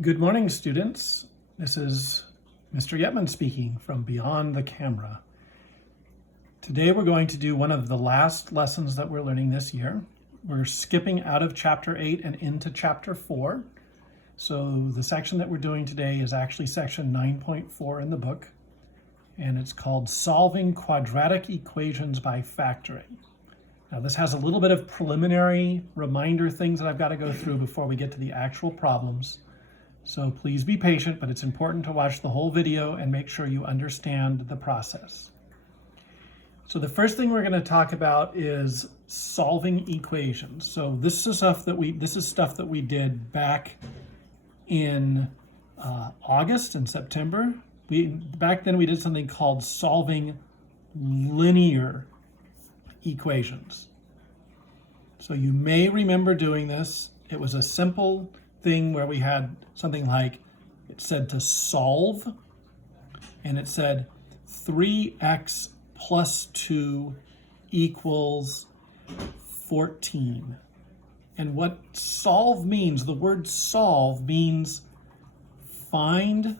Good morning, students. This is Mr. Yetman speaking from Beyond the Camera. Today we're going to do one of the last lessons that we're learning this year. We're skipping out of chapter 8 and into chapter 4. So the section that we're doing today is actually section 9.4 in the book, and it's called Solving Quadratic Equations by Factoring. Now this has a little bit of preliminary reminder things that I've got to go through before we get to the actual problems. So please be patient, but it's important to watch the whole video and make sure you understand the process. So the first thing we're going to talk about is solving equations. So this is stuff that we did back in August and September. Back then we did something called solving linear equations. So you may remember doing this. It was a simple thing where we had something like, it said to solve, and it said 3x plus 2 equals 14. And what solve means, the word solve means find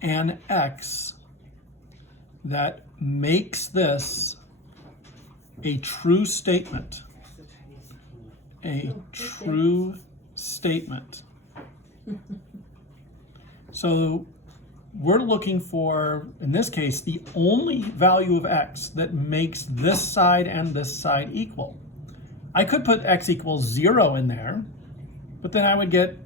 an x that makes this a true statement. A true statement. So we're looking for, in this case, the only value of x that makes this side and this side equal. I could put x equals 0 in there, but then I would get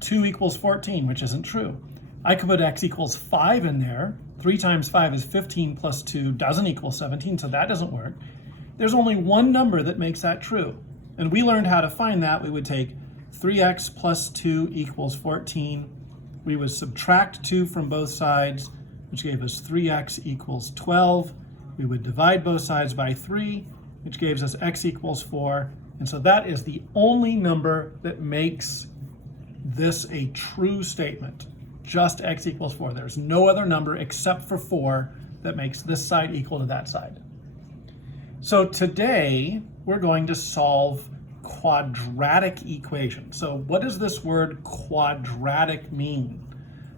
2 equals 14, which isn't true. I could put x equals 5 in there. 3 times 5 is 15 plus 2 doesn't equal 17, so that doesn't work. There's only one number that makes that true. And we learned how to find that. We would take 3x plus 2 equals 14. We would subtract 2 from both sides, which gave us 3x equals 12. We would divide both sides by 3, which gives us x equals 4. And so that is the only number that makes this a true statement. Just x equals 4. There's no other number except for 4 that makes this side equal to that side. So today we're going to solve quadratic equations. So what does this word quadratic mean?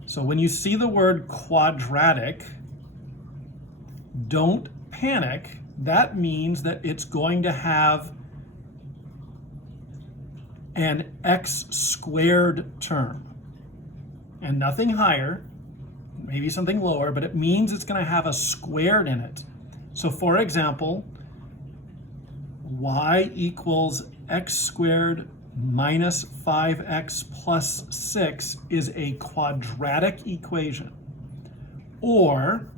So when you see the word quadratic, don't panic. That means that it's going to have an x squared term and nothing higher, maybe something lower, but it means it's going to have a squared in it. So for example, y equals x squared minus 5x plus 6 is a quadratic equation. Or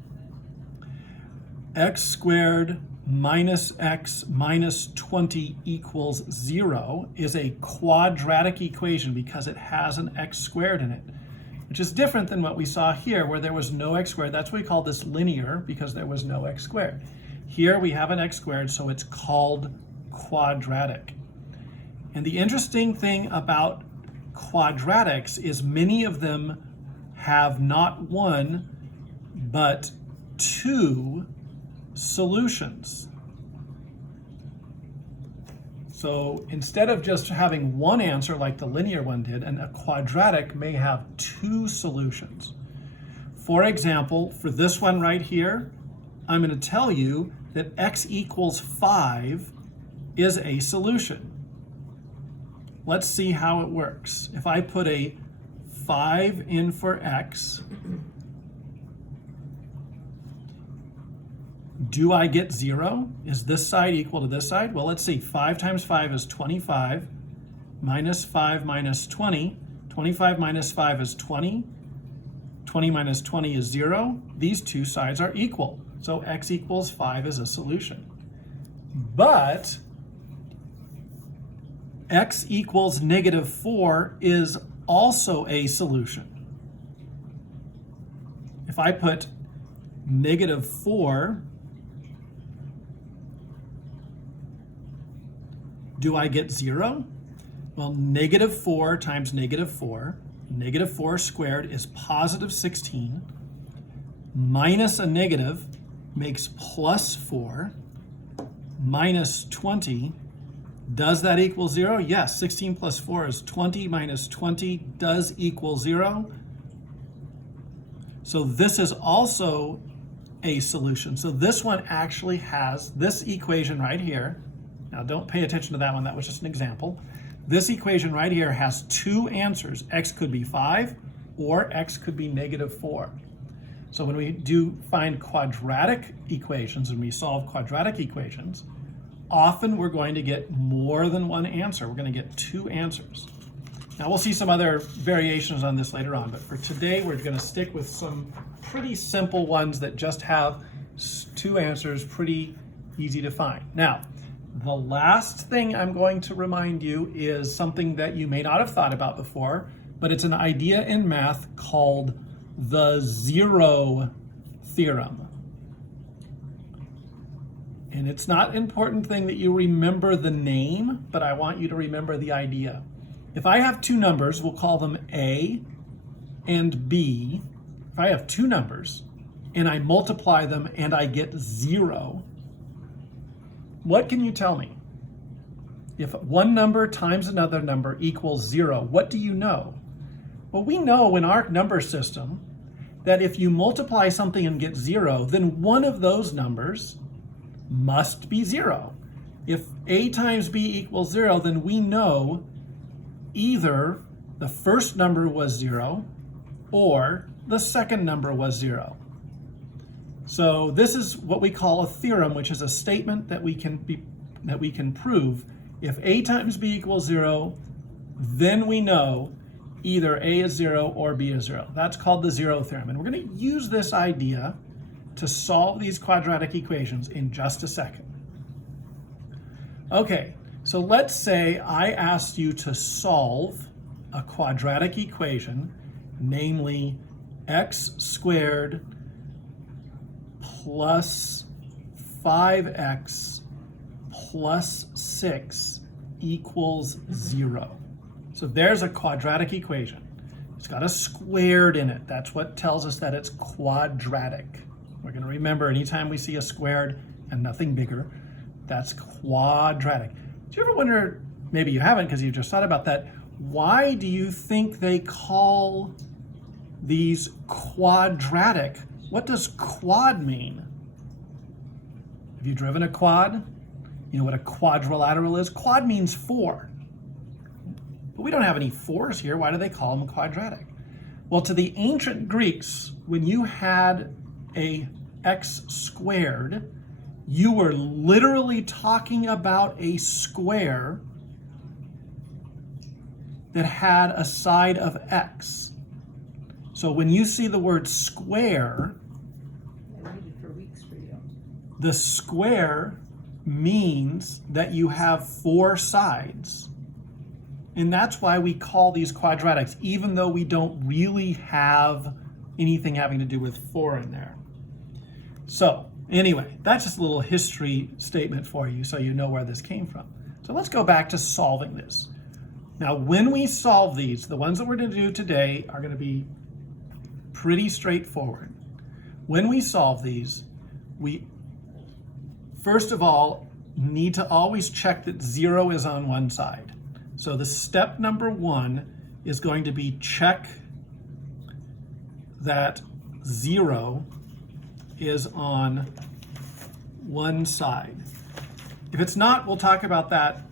x squared minus x minus 20 equals 0 is a quadratic equation because it has an x squared in it, which is different than what we saw here where there was no x squared. That's why we call this linear, because there was no x squared. Here we have an x squared, so it's called quadratic. And the interesting thing about quadratics is many of them have not one, but two solutions. So instead of just having one answer like the linear one did, and a quadratic may have two solutions. For example, for this one right here, I'm going to tell you that x equals 5 is a solution. Let's see how it works. If I put a 5 in for x, do I get 0? Is this side equal to this side? Well, let's see. 5 times 5 is 25, minus 5 minus 20. 25 minus 5 is 20. 20 minus 20 is 0. These two sides are equal. So x equals 5 is a solution. But x equals negative 4 is also a solution. If I put negative 4, do I get 0? Well, negative 4 times negative 4, negative 4 squared is positive 16, minus a negative makes plus 4, minus 20 Does that equal 0? Yes, 16 plus 4 is 20 minus 20 does equal 0. So this is also a solution. So this one actually has this equation right here. Now don't pay attention to that one, that was just an example. This equation right here has two answers. X could be 5 or X could be -4. So when we do find quadratic equations and we solve quadratic equations, often we're going to get more than one answer. We're going to get two answers. Now we'll see some other variations on this later on, but for today we're going to stick with some pretty simple ones that just have two answers, pretty easy to find. Now, the last thing I'm going to remind you is something that you may not have thought about before, but it's an idea in math called the zero theorem. And it's not an important thing that you remember the name, but I want you to remember the idea. If I have two numbers, we'll call them A and B. If I have two numbers and I multiply them and I get 0, what can you tell me? If one number times another number equals 0, what do you know? Well, we know in our number system that if you multiply something and get 0, then one of those numbers must be 0. If A times B equals 0, then we know either the first number was 0 or the second number was 0. So this is what we call a theorem, which is a statement that we can prove. If A times B equals 0, then we know either A is 0 or B is 0. That's called the zero theorem. And we're going to use this idea to solve these quadratic equations in just a second. Okay, so let's say I asked you to solve a quadratic equation, namely x squared plus 5x plus 6 equals 0. So there's a quadratic equation. It's got a squared in it. That's what tells us that it's quadratic. We're going to remember anytime we see a squared and nothing bigger, that's quadratic. Do you ever wonder, maybe you haven't because you just thought about that, why do you think they call these quadratic? What does quad mean? Have you driven a quad? You know what a quadrilateral is? Quad means 4. But we don't have any 4s here. Why do they call them quadratic? Well, to the ancient Greeks, when you had a x squared, you were literally talking about a square that had a side of x. So when you see the word square, the square means that you have 4 sides. And that's why we call these quadratics, even though we don't really have anything having to do with 4 in there. So anyway, that's just a little history statement for you so you know where this came from. So let's go back to solving this. Now, when we solve these, the ones that we're going to do today are going to be pretty straightforward. When we solve these, we first of all need to always check that 0 is on one side. So the step number 1 is going to be check that 0 is on one side. If it's not, we'll talk about that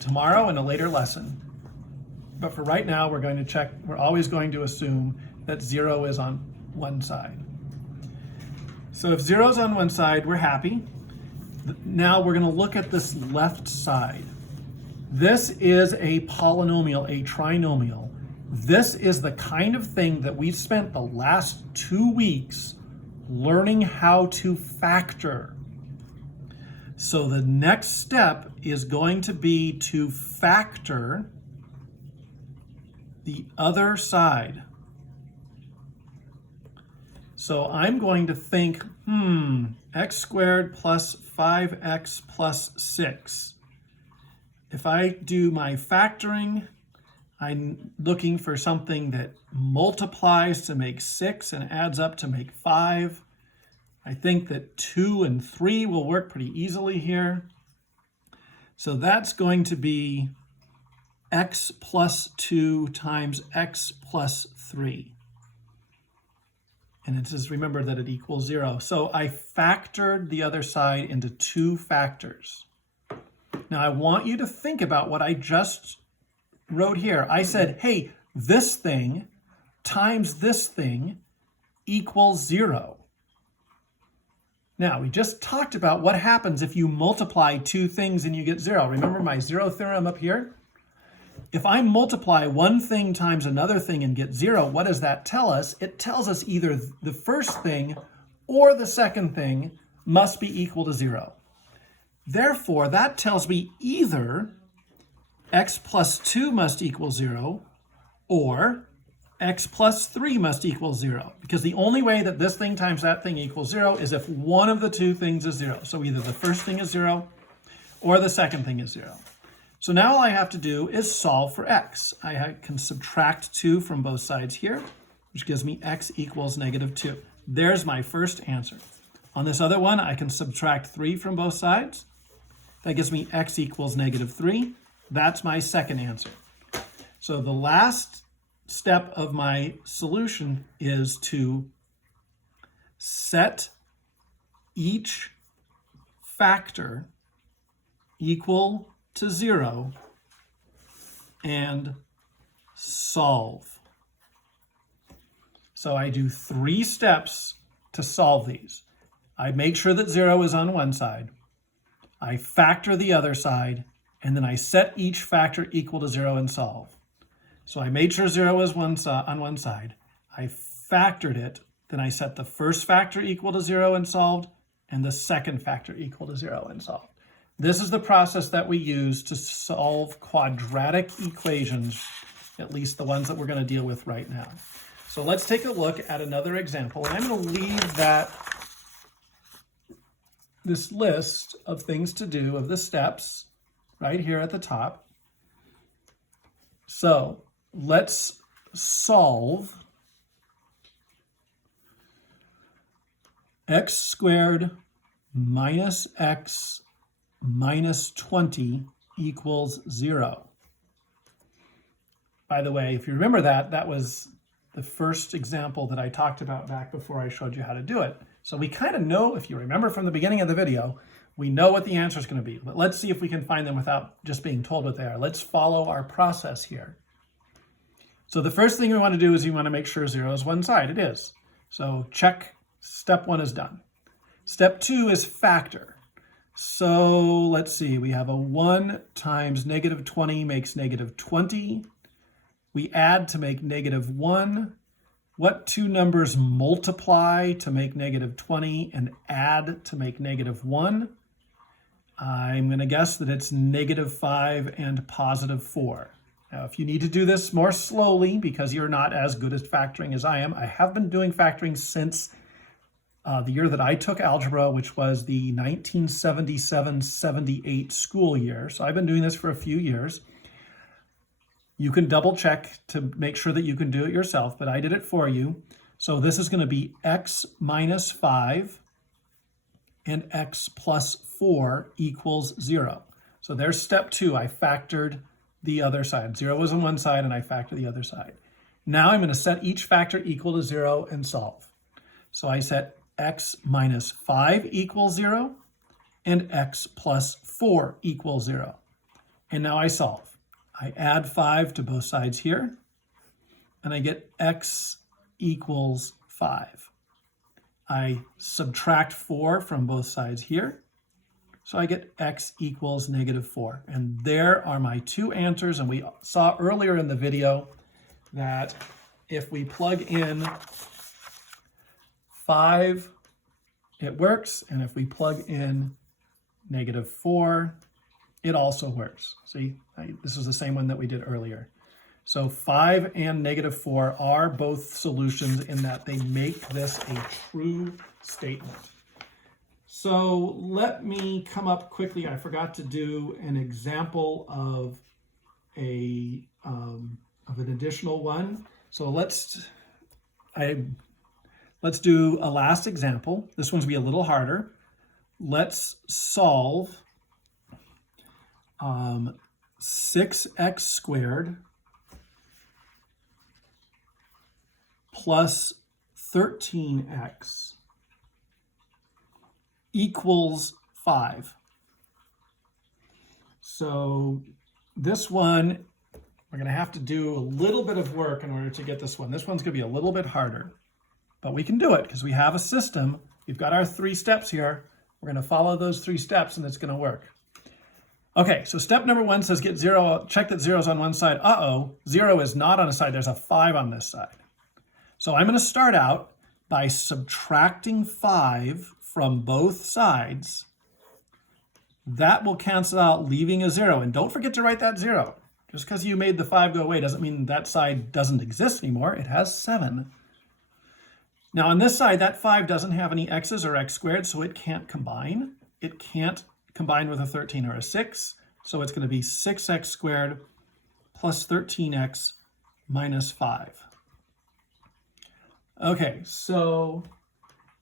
tomorrow in a later lesson. But for right now, we're going to check, we're always going to assume that 0 is on one side. So if 0 is on one side, we're happy. Now we're going to look at this left side. This is a polynomial, a trinomial. This is the kind of thing that we've spent the last 2 weeks learning how to factor. So the next step is going to be to factor the other side. So I'm going to think, x squared plus 5x plus 6. If I do my factoring, I'm looking for something that multiplies to make 6 and adds up to make 5. I think that 2 and 3 will work pretty easily here. So that's going to be x plus 2 times x plus 3. And it says, remember that it equals 0. So I factored the other side into 2 factors. Now I want you to think about what I just wrote here. I said, hey, this thing times this thing equals 0. Now, we just talked about what happens if you multiply 2 things and you get 0. Remember my 0 theorem up here? If I multiply one thing times another thing and get 0, what does that tell us? It tells us either the first thing or the second thing must be equal to 0. Therefore, that tells me either x plus 2 must equal 0 or x plus 3 must equal 0. Because the only way that this thing times that thing equals 0 is if one of the 2 things is 0. So either the first thing is 0 or the second thing is 0. So now all I have to do is solve for x. I can subtract 2 from both sides here, which gives me x equals -2. There's my first answer. On this other one, I can subtract 3 from both sides. That gives me x equals -3. That's my second answer. So the last step of my solution is to set each factor equal to 0 and solve. So I do 3 steps to solve these. I make sure that 0 is on one side. I factor the other side, and then I set each factor equal to 0 and solve. So I made sure 0 is on one side. I factored it, then I set the first factor equal to 0 and solved, and the second factor equal to 0 and solved. This is the process that we use to solve quadratic equations, at least the ones that we're going to deal with right now. So let's take a look at another example. And I'm going to leave this list of things to do, of the steps, right here at the top. So let's solve x squared minus x minus 20 equals 0. By the way, if you remember that was the first example that I talked about back before I showed you how to do it. So we kind of know, if you remember from the beginning of the video, we know what the answer is going to be. But let's see if we can find them without just being told what they are. Let's follow our process here. So the first thing we want to do is we want to make sure 0 is one side. It is. So check, step 1 is done. Step 2 is factor. So let's see, we have a 1 times -20 makes -20. We add to make -1. What 2 numbers multiply to make -20 and add to make -1? I'm going to guess that it's -5 and +4. Now, if you need to do this more slowly because you're not as good at factoring as I am, I have been doing factoring since the year that I took algebra, which was the 1977-78 school year. So I've been doing this for a few years. You can double check to make sure that you can do it yourself, but I did it for you. So this is going to be x minus 5 and x plus 4 equals 0. So there's step 2. I factored the other side. 0 was on one side and I factored the other side. Now I'm going to set each factor equal to 0 and solve. So I set x minus 5 equals 0 and x plus 4 equals 0. And now I solve. I add 5 to both sides here, and I get x equals 5. I subtract 4 from both sides here, so I get x equals -4. And there are my 2 answers, and we saw earlier in the video that if we plug in 5, it works, and if we plug in -4, it also works. See, this is the same one that we did earlier. So 5 and -4 are both solutions in that they make this a true statement. So let me come up quickly. I forgot to do an example of an additional one. So let's do a last example. This one's be a little harder. Let's solve 6x squared plus 13x equals 5. So this one, we're going to have to do a little bit of work in order to get this one. This one's going to be a little bit harder, but we can do it because we have a system. We've got our 3 steps here. We're going to follow those 3 steps and it's going to work. Okay, so step number 1 says get 0, check that 0 is on one side. Uh-oh, 0 is not on a side. There's a 5 on this side. So I'm going to start out by subtracting 5 from both sides. That will cancel out, leaving a 0. And don't forget to write that 0. Just because you made the 5 go away doesn't mean that side doesn't exist anymore. It has 7. Now on this side, that 5 doesn't have any x's or x squared, so it can't combine. It can't combine with a 13 or a 6. So it's going to be 6x squared plus 13x minus 5. Okay, so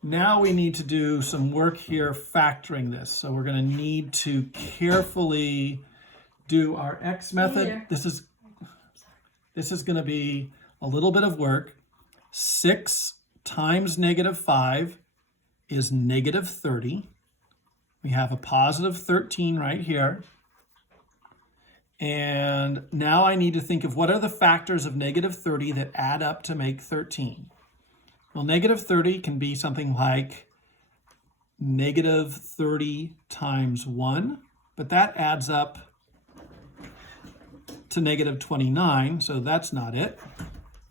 now we need to do some work here factoring this. So we're going to need to carefully do our x method. This is going to be a little bit of work. 6 times negative 5 is negative 30. We have a positive 13 right here. And now I need to think of what are the factors of negative 30 that add up to make 13. Well, negative 30 can be something like negative 30 times 1, but that adds up to negative 29, so that's not it.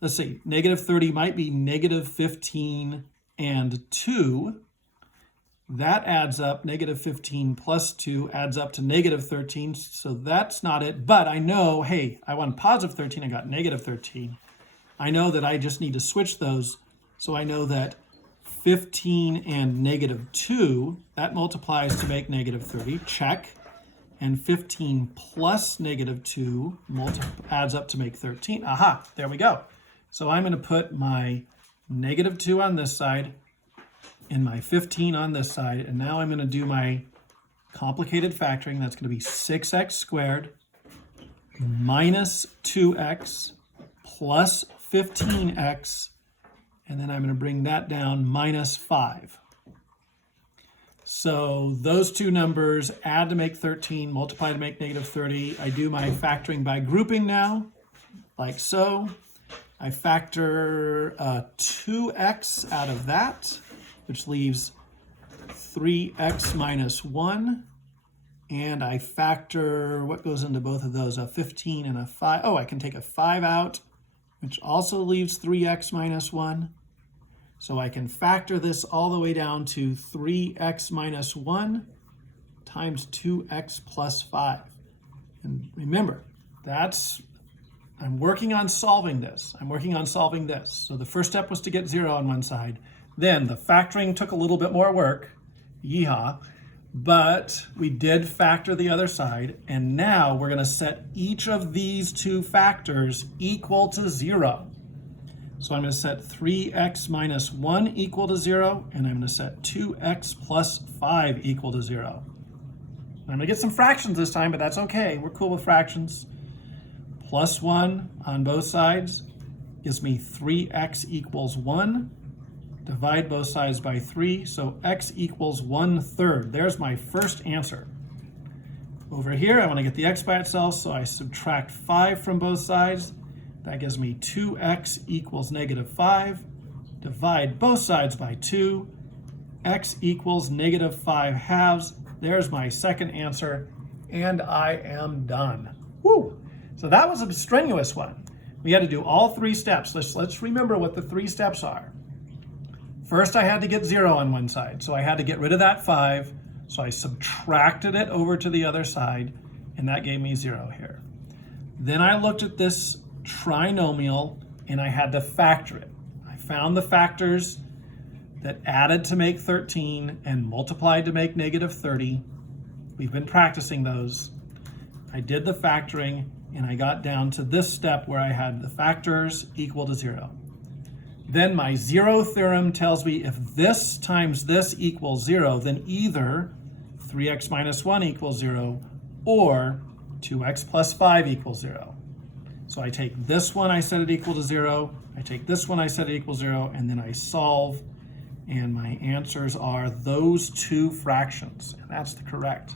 Let's see, negative 30 might be negative 15 and 2. That adds up, negative 15 plus 2 adds up to negative 13, so that's not it. But I know, hey, I want positive 13, I got negative 13. I know that I just need to switch those, so I know that 15 and negative 2, that multiplies to make negative 30, check. And 15 plus negative 2 adds up to make 13. Aha, there we go. So I'm going to put my negative 2 on this side and my 15 on this side. And now I'm going to do my complicated factoring. That's going to be 6x squared minus 2x plus 15x. And then I'm going to bring that down minus 5. So those two numbers add to make 13, multiply to make negative 30. I do my factoring by grouping now, like so. I factor 2x out of that, which leaves 3x minus 1. And I factor, what goes into both of those? A 15 and a 5. Oh, I can take a 5 out, which also leaves 3x minus 1. So I can factor this all the way down to 3x minus 1 times 2x plus 5. And remember, I'm working on solving this. I'm working on solving this. So the first step was to get 0 on one side. Then the factoring took a little bit more work. Yeehaw. But we did factor the other side. And now we're going to set each of these two factors equal to 0. So I'm going to set 3x minus 1 equal to 0, and I'm going to set 2x plus 5 equal to 0. I'm going to get some fractions this time, but that's okay. We're cool with fractions. Plus 1 on both sides gives me 3x equals 1. Divide both sides by 3, so x equals 1/3. There's my first answer. Over here, I want to get the x by itself, so I subtract 5 from both sides. That gives me 2x equals negative 5. Divide both sides by 2. X equals negative 5 halves. There's my second answer, and I am done. Woo! So that was a strenuous one. We had to do all 3 steps. Let's remember what the 3 steps are. First, I had to get 0 on one side, so I had to get rid of that 5. So I subtracted it over to the other side, and that gave me 0 here. Then I looked at this trinomial, and I had to factor it. I found the factors that added to make 13 and multiplied to make negative 30. We've been practicing those. I did the factoring, and I got down to this step where I had the factors equal to 0. Then my 0 theorem tells me if this times this equals 0, then either 3x minus 1 equals 0 or 2x plus 5 equals 0. So I take this one, I set it equal to 0. I take this one, I set it equal to 0, and then I solve, and my answers are those two fractions, and that's the correct.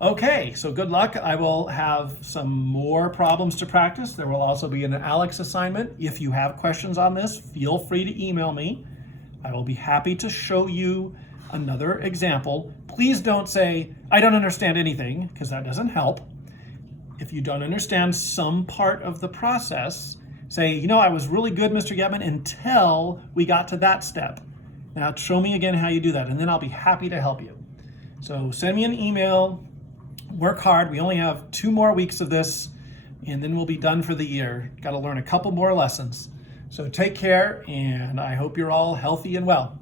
Okay, so good luck. I will have some more problems to practice. There will also be an Alex assignment. If you have questions on this, feel free to email me. I will be happy to show you another example. Please don't say, I don't understand anything, because that doesn't help. If you don't understand some part of the process, say, you know, I was really good, Mr. Getman, until we got to that step. Now show me again how you do that, and then I'll be happy to help you. So send me an email, work hard. We only have 2 more weeks of this, and then we'll be done for the year. Got to learn a couple more lessons. So take care, and I hope you're all healthy and well.